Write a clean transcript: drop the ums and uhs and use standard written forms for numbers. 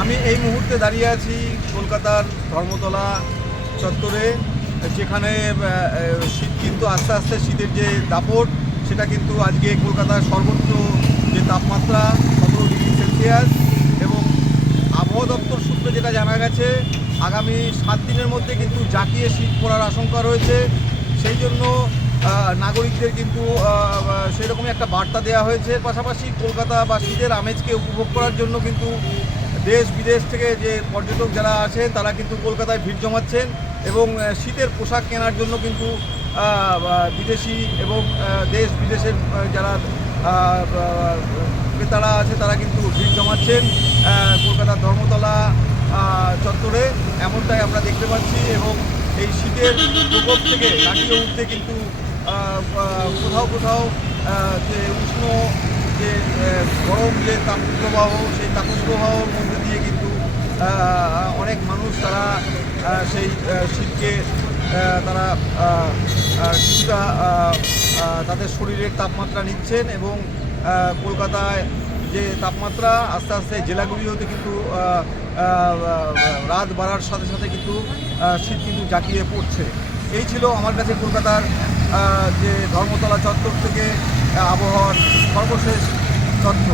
আমি এই মুহূর্তে দাঁড়িয়ে আছি কলকাতার ধর্মতলা চত্বরে, যেখানে শীত কিন্তু আস্তে আস্তে শীতের যে দাপট সেটা কিন্তু আজকে কলকাতার সর্বোচ্চ যে তাপমাত্রা 17 ডিগ্রি সেলসিয়াস, এবং আবহাওয়া দপ্তর সূত্রে যেটা জানা গেছে আগামী 7 দিনের মধ্যে কিন্তু জাঁকিয়ে শীত পড়ার আশঙ্কা রয়েছে। সেই জন্য নাগরিকদের কিন্তু সেরকমই একটা বার্তা দেওয়া হয়েছে। পাশাপাশি কলকাতা বা শীতের আমেজকে উপভোগ করার জন্য কিন্তু দেশ বিদেশ থেকে যে পর্যটক যারা আছেন তারা কিন্তু কলকাতায় ভিড় জমাচ্ছেন, এবং শীতের পোশাক কেনার জন্য কিন্তু বিদেশি এবং দেশ বিদেশের যারা ক্রেতারা আছে তারা কিন্তু ভিড় জমাচ্ছেন কলকাতার ধর্মতলা চত্বরে, এমনটাই আমরা দেখতে পাচ্ছি। এবং এই শীতের প্রকোপ থেকে কাটিয়ে উঠতে কিন্তু কোথাও কোথাও যে উষ্ণ যে গরম যে তাপপ্রবাহ, সেই তাপপ্রবাহর মধ্যে দিয়ে কিন্তু অনেক মানুষ তারা সেই শীতকে তারা কিছুটা তাদের শরীরের তাপমাত্রা নিচ্ছেন, এবং কলকাতায় যে তাপমাত্রা আস্তে আস্তে জেলাগুলিতে কিন্তু রাত বাড়ার সাথে সাথে কিন্তু শীত কিন্তু জাঁকিয়ে পড়ছে। এই ছিল আমার কাছে কলকাতার যে ধর্মতলা চত্বর থেকে আবহাওয়ার সর্বশেষ তথ্য।